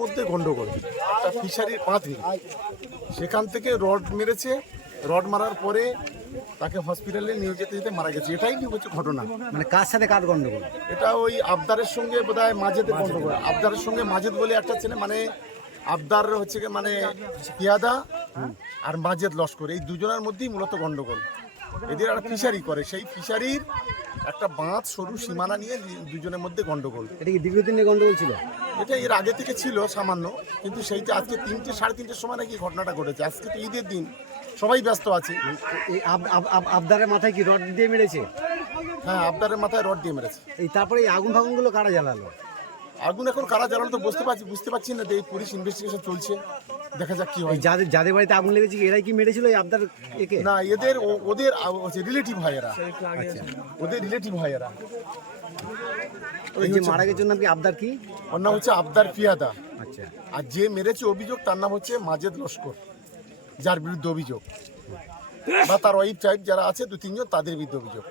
মধ্যে গন্ডগোল। ফিশারির পাঁথি সেখান থেকে রড মেরেছে। রড মারার পরে তাকে হসপিটালে নিয়ে যেতে যেতে মারা গেছে। এটাই কি হচ্ছে ঘটনা। মানে কার সাথে কার গন্ডগোল? এটা ওই আবদারের সঙ্গে বোধহয় মাঝেদের গন্ডগোল। আবদারের সঙ্গে মাঝেদ বলে একটা ছেলে মানে আবদার হচ্ছে মানে পিয়াদা আর মাজেদ লস্কর এই দুজনের মধ্যেই মূলত গন্ডগোল। এদের একটা ফিশারি করে সেই ফিশারির একটা বাঁধ সরু সীমানা নিয়ে দুজনের মধ্যে গন্ডগোল। এটা কি দীর্ঘদিনের গন্ডগোল ছিল? এটা এর আগে থেকে ছিল সামান্য কিন্তু সেইটা আজকে তিনটে সাড়ে তিনটের সময় নাকি ঘটনাটা ঘটেছে। আজকে তো ঈদের দিন সবাই ব্যস্ত আছে। আবদারের মাথায় কি রড দিয়ে মেরেছে? হ্যাঁ আবদারের মাথায় রড দিয়ে মেরেছে। এই তারপরে এই আগুন ফাগুনগুলো কারা জ্বালালো? আগুন এখন কারা জ্বালানো তো বুঝতে পারছি বুঝতে পারছি না এই পুলিশ ইনভেস্টিগেশন চলছে। দেখা যাক কি হয়। যাদের যাদের বাড়িতে আগুন লেগেছে এরাই কি মেরেছিল এই আবদার একে? না এদের ওদের রিলেটিভ হয় এরা। ওদের রিলেটিভ হয় এরা। ওই যে মারা গেছে নাম কি? আবদার কি? ওর নাম হচ্ছে আবদার পিয়াদা আচ্ছা। আর যে মেরেছে অভিযোগ তার নাম হচ্ছে মাজেদ লস্কর যার বিরুদ্ধে অভিযোগ। বা তার ওয়াইফ টাইপ যারা আছে দু তিনজন তাদের বিরুদ্ধে অভিযোগ।